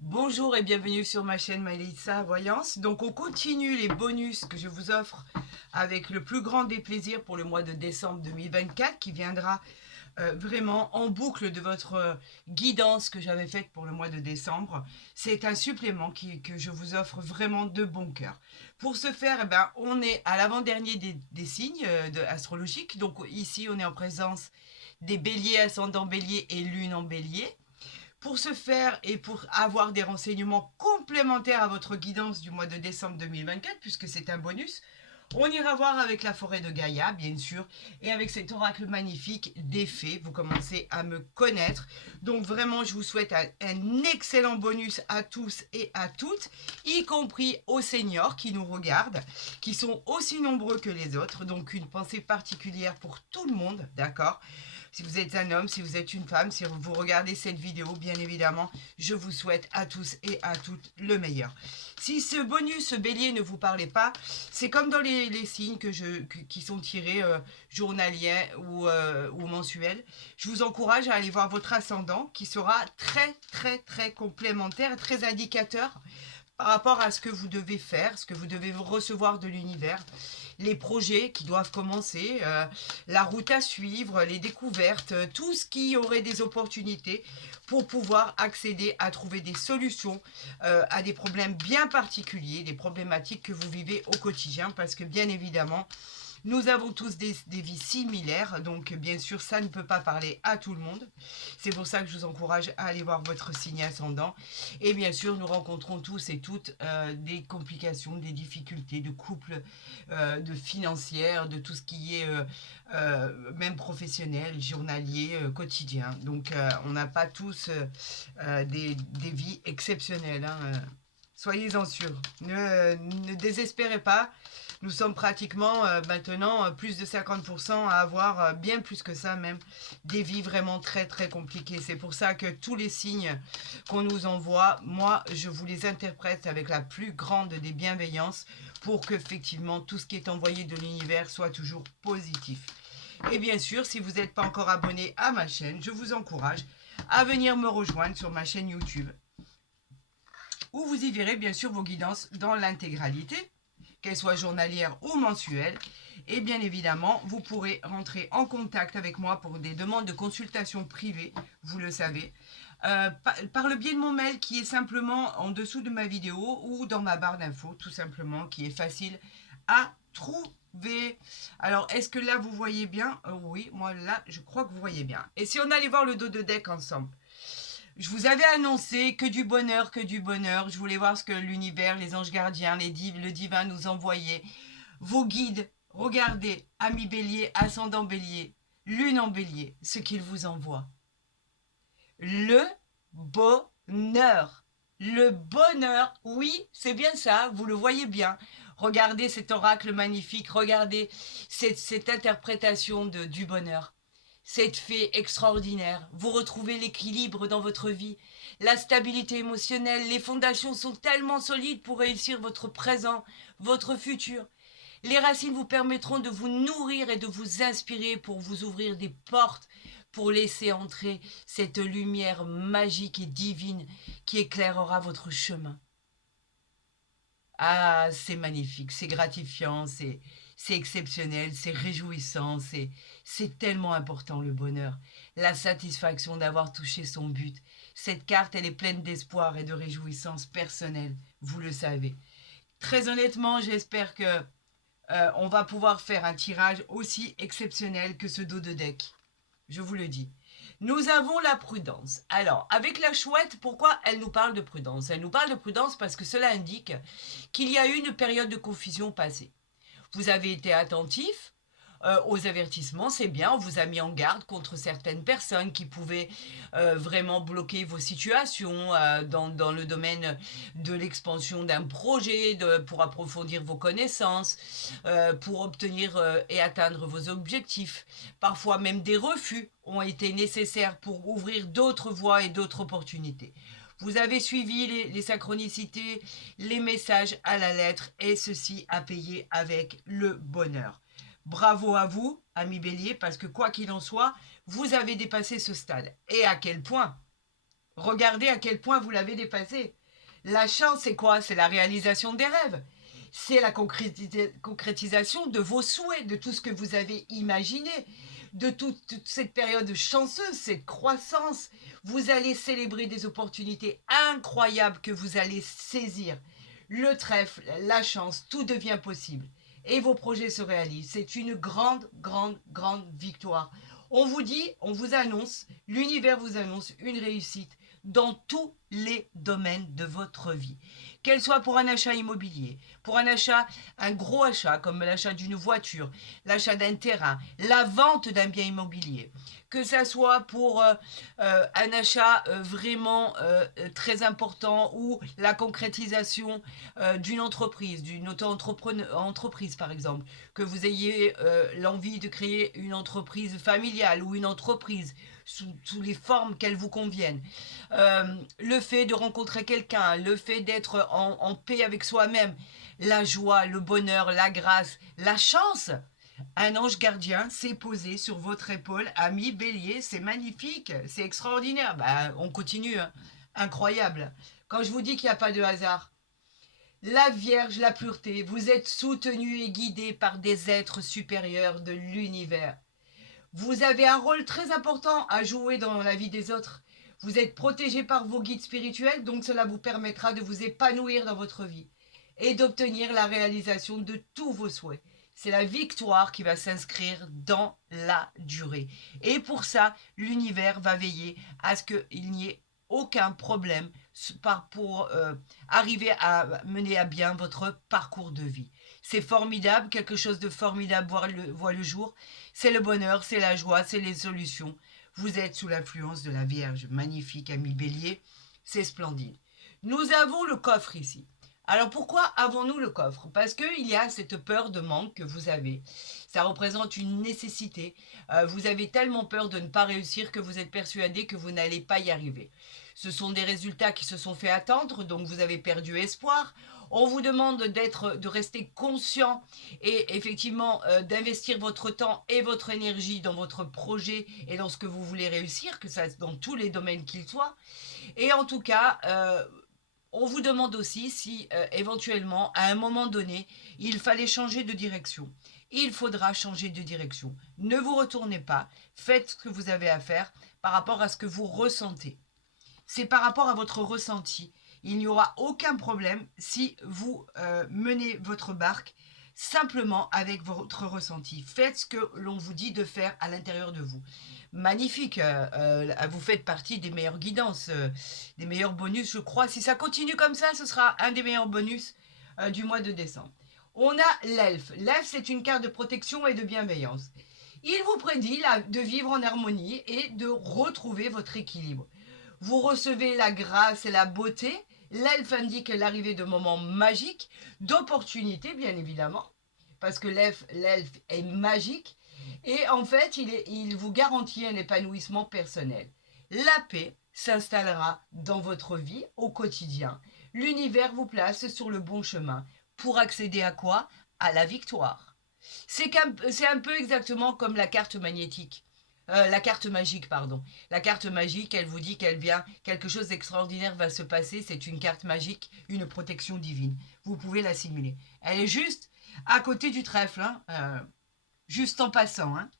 Bonjour et bienvenue sur ma chaîne Maëlissa Voyance. Donc on continue les bonus que je vous offre avec le plus grand des plaisirs pour le mois de décembre 2024 qui viendra vraiment en boucle de votre guidance que j'avais faite pour le mois de décembre. C'est un supplément que je vous offre vraiment de bon cœur. Pour ce faire, eh ben, on est à l'avant-dernier des signes astrologiques. Donc ici, on est en présence des béliers, ascendant bélier et lune en bélier. Pour ce faire et pour avoir des renseignements complémentaires à votre guidance du mois de décembre 2024, puisque c'est un bonus, on ira voir avec la forêt de Gaïa, bien sûr, et avec cet oracle magnifique des fées. Vous commencez à me connaître. Donc vraiment, je vous souhaite un excellent bonus à tous et à toutes, y compris aux seniors qui nous regardent, qui sont aussi nombreux que les autres. Donc une pensée particulière pour tout le monde, d'accord ? Si vous êtes un homme, si vous êtes une femme, si vous regardez cette vidéo, bien évidemment, je vous souhaite à tous et à toutes le meilleur. Si ce bonus bélier ne vous parlait pas, c'est comme dans les signes qui sont tirés journaliers ou mensuels. Je vous encourage à aller voir votre ascendant qui sera très complémentaire, très indicateur par rapport à ce que vous devez faire, ce que vous devez recevoir de l'univers, les projets qui doivent commencer, la route à suivre, les découvertes, tout ce qui aurait des opportunités pour pouvoir accéder à trouver des solutions à des problèmes bien particuliers, des problématiques que vous vivez au quotidien, parce que bien évidemment, nous avons tous des vies similaires, donc bien sûr, ça ne peut pas parler à tout le monde. C'est pour ça que je vous encourage à aller voir votre signe ascendant. Et bien sûr, nous rencontrons tous et toutes des complications, des difficultés de couple, de financières, de tout ce qui est même professionnel, journalier, quotidien. Donc, on n'a pas tous des vies exceptionnelles, hein. Soyez-en sûrs. Ne désespérez pas. Nous sommes pratiquement maintenant plus de 50% à avoir, bien plus que ça même, des vies vraiment très compliquées. C'est pour ça que tous les signes qu'on nous envoie, moi, je vous les interprète avec la plus grande des bienveillances pour qu'effectivement tout ce qui est envoyé de l'univers soit toujours positif. Et bien sûr, si vous n'êtes pas encore abonné à ma chaîne, je vous encourage à venir me rejoindre sur ma chaîne YouTube où vous y verrez bien sûr vos guidances dans l'intégralité, qu'elles soient journalières ou mensuelles. Et bien évidemment, vous pourrez rentrer en contact avec moi pour des demandes de consultation privée, vous le savez, par le biais de mon mail qui est simplement en dessous de ma vidéo ou dans ma barre d'infos, tout simplement, qui est facile à trouver. Alors, est-ce que là, vous voyez bien? Oui, moi là, je crois que vous voyez bien. Et si on allait voir le dos de deck ensemble? Je vous avais annoncé que du bonheur, que du bonheur. Je voulais voir ce que l'univers, les anges gardiens, le divin nous envoyaient. Vos guides, regardez, ami bélier, ascendant bélier, lune en bélier, ce qu'ils vous envoient. Le bonheur. Le bonheur, oui, c'est bien ça, vous le voyez bien. Regardez cet oracle magnifique, regardez cette interprétation du bonheur. Cette fée extraordinaire, vous retrouvez l'équilibre dans votre vie, la stabilité émotionnelle, les fondations sont tellement solides pour réussir votre présent, votre futur. Les racines vous permettront de vous nourrir et de vous inspirer pour vous ouvrir des portes, pour laisser entrer cette lumière magique et divine qui éclairera votre chemin. Ah, c'est magnifique, c'est gratifiant, c'est exceptionnel, c'est réjouissant, c'est tellement important le bonheur, la satisfaction d'avoir touché son but. Cette carte, elle est pleine d'espoir et de réjouissance personnelle, vous le savez. Très honnêtement, j'espère que on va pouvoir faire un tirage aussi exceptionnel que ce dos de deck. Je vous le dis. Nous avons la prudence. Alors, avec la chouette, pourquoi elle nous parle de prudence? Elle nous parle de prudence parce que cela indique qu'il y a eu une période de confusion passée. Vous avez été attentif aux avertissements, c'est bien, on vous a mis en garde contre certaines personnes qui pouvaient vraiment bloquer vos situations dans le domaine de l'expansion d'un projet, pour approfondir vos connaissances, pour obtenir et atteindre vos objectifs. Parfois même des refus ont été nécessaires pour ouvrir d'autres voies et d'autres opportunités. Vous avez suivi les synchronicités, les messages à la lettre et ceci a payé avec le bonheur. Bravo à vous, ami Bélier, parce que quoi qu'il en soit, vous avez dépassé ce stade. Et à quel point? Regardez à quel point vous l'avez dépassé. La chance, c'est quoi? C'est la réalisation des rêves. C'est la concrétisation de vos souhaits, de tout ce que vous avez imaginé, de toute cette période chanceuse, cette croissance. Vous allez célébrer des opportunités incroyables que vous allez saisir. Le trèfle, la chance, tout devient possible. Et vos projets se réalisent. C'est une grande, grande, grande victoire. On vous dit, on vous annonce, l'univers vous annonce une réussite dans tous les domaines de votre vie. Qu'elle soit pour un achat immobilier, pour un achat, un gros achat comme l'achat d'une voiture, l'achat d'un terrain, la vente d'un bien immobilier, que ça soit pour un achat vraiment très important ou la concrétisation d'une entreprise, d'une auto-entreprise par exemple, que vous ayez l'envie de créer une entreprise familiale ou une entreprise sous les formes qu'elles vous conviennent. Le fait de rencontrer quelqu'un, le fait d'être en paix avec soi-même, la joie, le bonheur, la grâce, la chance. Un ange gardien s'est posé sur votre épaule, ami Bélier, c'est magnifique, c'est extraordinaire. Bah, on continue, hein. Incroyable. Quand je vous dis qu'il n'y a pas de hasard, la Vierge, la pureté, vous êtes soutenu et guidé par des êtres supérieurs de l'univers. Vous avez un rôle très important à jouer dans la vie des autres. Vous êtes protégé par vos guides spirituels, donc cela vous permettra de vous épanouir dans votre vie et d'obtenir la réalisation de tous vos souhaits. C'est la victoire qui va s'inscrire dans la durée. Et pour ça, l'univers va veiller à ce qu'il n'y ait aucun problème pour arriver à mener à bien votre parcours de vie. C'est formidable, quelque chose de formidable voit le jour. C'est le bonheur, c'est la joie, c'est les solutions. Vous êtes sous l'influence de la Vierge. Magnifique, ami Bélier. C'est splendide. Nous avons le coffre ici. Alors pourquoi avons-nous le coffre? Parce qu'il y a cette peur de manque que vous avez. Ça représente une nécessité. Vous avez tellement peur de ne pas réussir que vous êtes persuadé que vous n'allez pas y arriver. Ce sont des résultats qui se sont fait attendre, donc vous avez perdu espoir. On vous demande de rester conscient et effectivement d'investir votre temps et votre énergie dans votre projet et dans ce que vous voulez réussir, que ça dans tous les domaines qu'ils soient. Et en tout cas, on vous demande aussi si éventuellement, à un moment donné, il fallait changer de direction. Il faudra changer de direction. Ne vous retournez pas, faites ce que vous avez à faire par rapport à ce que vous ressentez. C'est par rapport à votre ressenti. Il n'y aura aucun problème si vous menez votre barque simplement avec votre ressenti. Faites ce que l'on vous dit de faire à l'intérieur de vous. Magnifique, vous faites partie des meilleures guidances, des meilleurs bonus, je crois. Si ça continue comme ça, ce sera un des meilleurs bonus du mois de décembre. On a l'elfe. L'elfe, c'est une carte de protection et de bienveillance. Il vous prédit de vivre en harmonie et de retrouver votre équilibre. Vous recevez la grâce et la beauté. L'elfe indique l'arrivée de moments magiques, d'opportunités bien évidemment, parce que l'elfe est magique. Et en fait, il vous garantit un épanouissement personnel. La paix s'installera dans votre vie au quotidien. L'univers vous place sur le bon chemin pour accéder à quoi? À la victoire. C'est un peu exactement comme la carte magnétique. La carte magique, pardon. La carte magique, elle vous dit qu'elle vient, quelque chose d'extraordinaire va se passer. C'est une carte magique, une protection divine. Vous pouvez la simuler. Elle est juste à côté du trèfle, hein, juste en passant. Hein.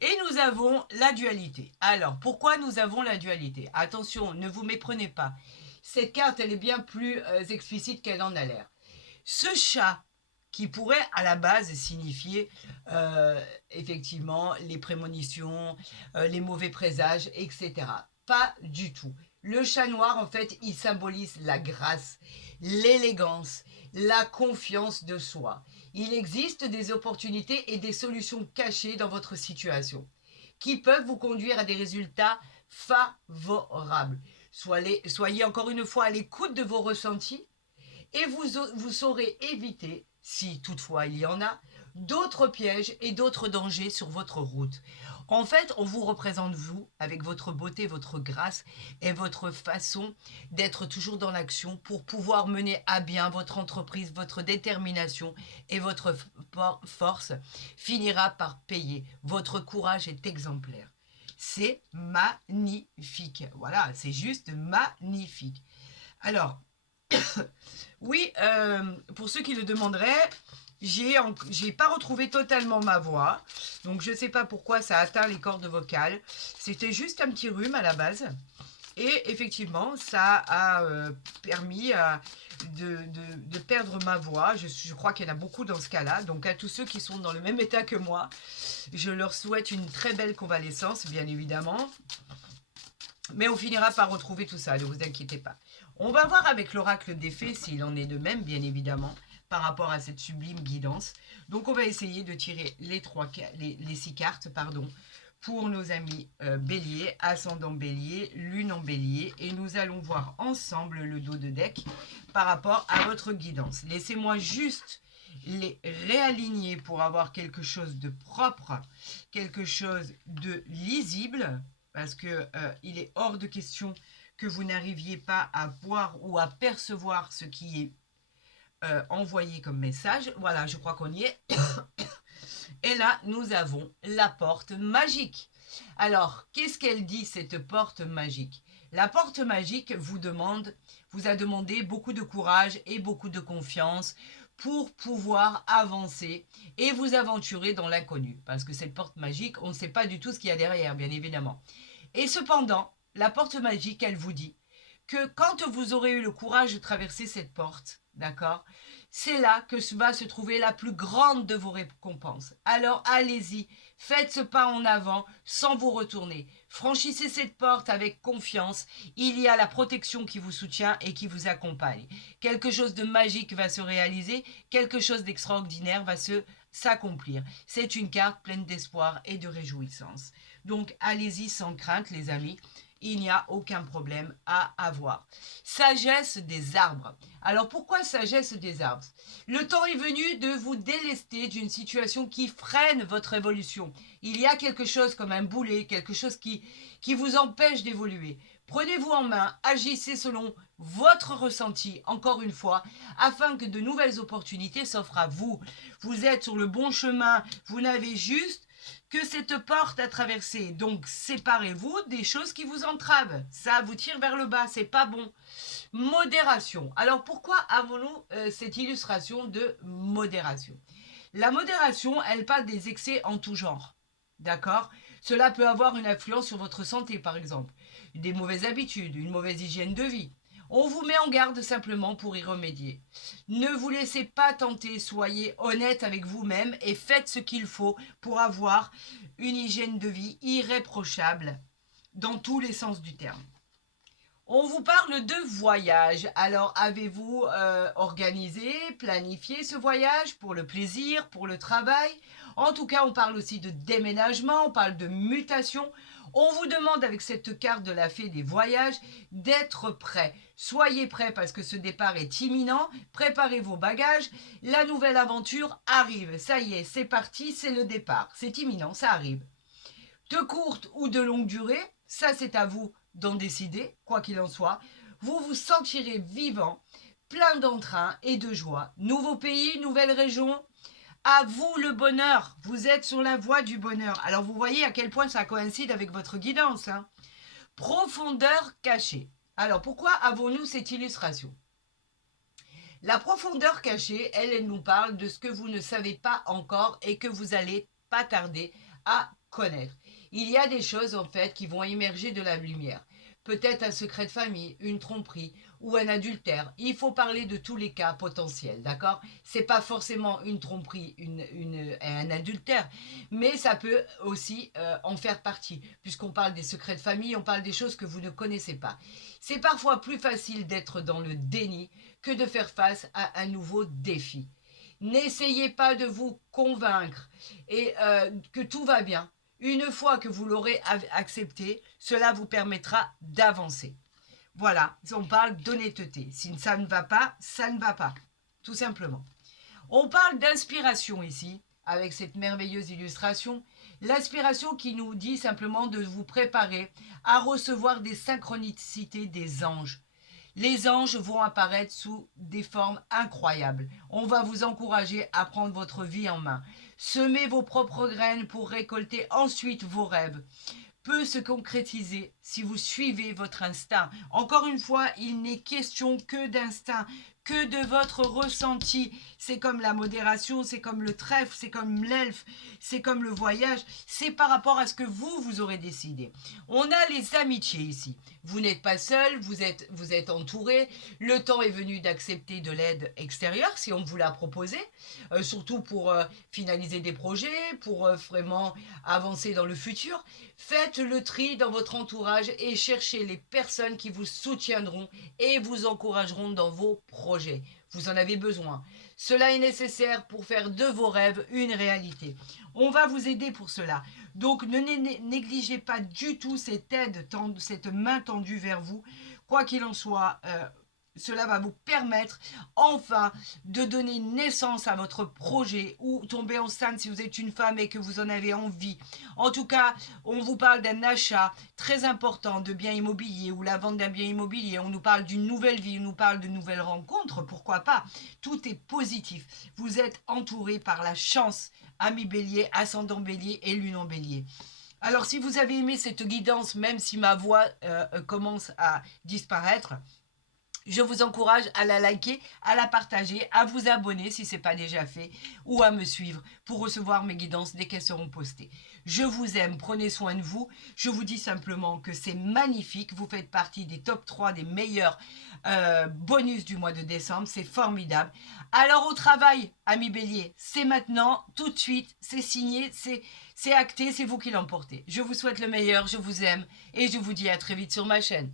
Et nous avons la dualité. Alors, pourquoi nous avons la dualité? Attention, ne vous méprenez pas. Cette carte, elle est bien plus explicite qu'elle en a l'air. Ce chat qui pourrait à la base signifier effectivement les prémonitions, les mauvais présages, etc. Pas du tout. Le chat noir, en fait, il symbolise la grâce, l'élégance, la confiance de soi. Il existe des opportunités et des solutions cachées dans votre situation qui peuvent vous conduire à des résultats favorables. Soyez encore une fois à l'écoute de vos ressentis et vous saurez éviter, si toutefois il y en a, d'autres pièges et d'autres dangers sur votre route. En fait, on vous représente vous, avec votre beauté, votre grâce et votre façon d'être toujours dans l'action pour pouvoir mener à bien votre entreprise, votre détermination et votre force finira par payer. Votre courage est exemplaire. C'est magnifique. Voilà, c'est juste magnifique. Alors, oui, pour ceux qui le demanderaient, j'ai pas retrouvé totalement ma voix. Donc, je sais pas pourquoi ça a atteint les cordes vocales. C'était juste un petit rhume à la base. Et effectivement, ça a permis de perdre ma voix. Je crois qu'il y en a beaucoup dans ce cas-là. Donc à tous ceux qui sont dans le même état que moi, je leur souhaite une très belle convalescence, bien évidemment. Mais on finira par retrouver tout ça, ne vous inquiétez pas. On va voir avec l'oracle des fées s'il en est de même, bien évidemment, par rapport à cette sublime guidance. Donc on va essayer de tirer les 6 cartes, pardon, pour nos amis bélier, ascendant bélier, lune en bélier. Et nous allons voir ensemble le dos de deck par rapport à votre guidance. Laissez-moi juste les réaligner pour avoir quelque chose de propre, quelque chose de lisible, parce que il est hors de question que vous n'arriviez pas à voir ou à percevoir ce qui est envoyé comme message. Voilà, je crois qu'on y est. Et là, nous avons la porte magique. Alors, qu'est-ce qu'elle dit, cette porte magique? La porte magique vous a demandé beaucoup de courage et beaucoup de confiance pour pouvoir avancer et vous aventurer dans l'inconnu. Parce que cette porte magique, on ne sait pas du tout ce qu'il y a derrière, bien évidemment. Et cependant, la porte magique, elle vous dit que quand vous aurez eu le courage de traverser cette porte, d'accord, c'est là que va se trouver la plus grande de vos récompenses. Alors allez-y, faites ce pas en avant sans vous retourner. Franchissez cette porte avec confiance. Il y a la protection qui vous soutient et qui vous accompagne. Quelque chose de magique va se réaliser, quelque chose d'extraordinaire va s'accomplir. C'est une carte pleine d'espoir et de réjouissance. Donc allez-y sans crainte les amis. Il n'y a aucun problème à avoir. Sagesse des arbres. Alors pourquoi sagesse des arbres? Le temps est venu de vous délester d'une situation qui freine votre évolution. Il y a quelque chose comme un boulet, quelque chose qui vous empêche d'évoluer. Prenez-vous en main, agissez selon votre ressenti, encore une fois, afin que de nouvelles opportunités s'offrent à vous. Vous êtes sur le bon chemin, vous n'avez juste que cette porte à traverser. Donc, séparez-vous des choses qui vous entravent. Ça vous tire vers le bas, c'est pas bon. Modération. Alors, pourquoi avons-nous cette illustration de modération? La modération, elle parle des excès en tout genre. D'accord? Cela peut avoir une influence sur votre santé, par exemple. Des mauvaises habitudes, une mauvaise hygiène de vie. On vous met en garde simplement pour y remédier. Ne vous laissez pas tenter, soyez honnête avec vous-même et faites ce qu'il faut pour avoir une hygiène de vie irréprochable dans tous les sens du terme. On vous parle de voyage. Alors, avez-vous organisé, planifié ce voyage pour le plaisir, pour le travail? En tout cas, on parle aussi de déménagement, on parle de mutation. On vous demande avec cette carte de la fée des voyages d'être prêt. Soyez prêt parce que ce départ est imminent. Préparez vos bagages. La nouvelle aventure arrive. Ça y est, c'est parti, c'est le départ. C'est imminent, ça arrive. De courte ou de longue durée, ça c'est à vous d'en décider, quoi qu'il en soit. Vous vous sentirez vivant, plein d'entrain et de joie. Nouveau pays, nouvelle région. À vous le bonheur. Vous êtes sur la voie du bonheur. Alors vous voyez à quel point ça coïncide avec votre guidance. Hein. Profondeur cachée. Alors pourquoi avons-nous cette illustration? La profondeur cachée, elle nous parle de ce que vous ne savez pas encore et que vous allez pas tarder à connaître. Il y a des choses en fait qui vont émerger de la lumière. Peut-être un secret de famille, une tromperie ou un adultère. Il faut parler de tous les cas potentiels, d'accord? C'est pas forcément une tromperie, un adultère, mais ça peut aussi en faire partie. Puisqu'on parle des secrets de famille, on parle des choses que vous ne connaissez pas. C'est parfois plus facile d'être dans le déni que de faire face à un nouveau défi. N'essayez pas de vous convaincre et que tout va bien. Une fois que vous l'aurez accepté, cela vous permettra d'avancer. Voilà, on parle d'honnêteté. Si ça ne va pas, ça ne va pas. Tout simplement. On parle d'inspiration ici, avec cette merveilleuse illustration. L'inspiration qui nous dit simplement de vous préparer à recevoir des synchronicités des anges. Les anges vont apparaître sous des formes incroyables. On va vous encourager à prendre votre vie en main. Semez vos propres graines pour récolter ensuite vos rêves. peut se concrétiser si vous suivez votre instinct. Encore une fois, il n'est question que d'instinct, que de votre ressenti. C'est comme la modération, c'est comme le trèfle, c'est comme l'elfe, c'est comme le voyage. C'est par rapport à ce que vous aurez décidé. On a les amitiés ici. Vous n'êtes pas seul, vous êtes entouré. Le temps est venu d'accepter de l'aide extérieure si on vous l'a proposé, surtout pour finaliser des projets, pour vraiment avancer dans le futur. Faites le tri dans votre entourage et cherchez les personnes qui vous soutiendront et vous encourageront dans vos projets. Vous en avez besoin. Cela est nécessaire pour faire de vos rêves une réalité. On va vous aider pour cela. Donc ne négligez pas du tout cette aide, cette main tendue vers vous. Quoi qu'il en soit, cela va vous permettre enfin de donner naissance à votre projet ou tomber enceinte si vous êtes une femme et que vous en avez envie. En tout cas, on vous parle d'un achat très important de biens immobiliers ou la vente d'un bien immobilier. On nous parle d'une nouvelle vie, on nous parle de nouvelles rencontres, pourquoi pas. Tout est positif. Vous êtes entouré par la chance. Ami Bélier, ascendant Bélier et lune en Bélier. Alors si vous avez aimé cette guidance, même si ma voix commence à disparaître, je vous encourage à la liker, à la partager, à vous abonner si ce n'est pas déjà fait ou à me suivre pour recevoir mes guidances dès qu'elles seront postées. Je vous aime, prenez soin de vous. Je vous dis simplement que c'est magnifique. Vous faites partie des top 3 des meilleurs bonus du mois de décembre. C'est formidable. Alors au travail, amis Bélier, c'est maintenant, tout de suite, c'est signé, c'est acté, c'est vous qui l'emportez. Je vous souhaite le meilleur, je vous aime et je vous dis à très vite sur ma chaîne.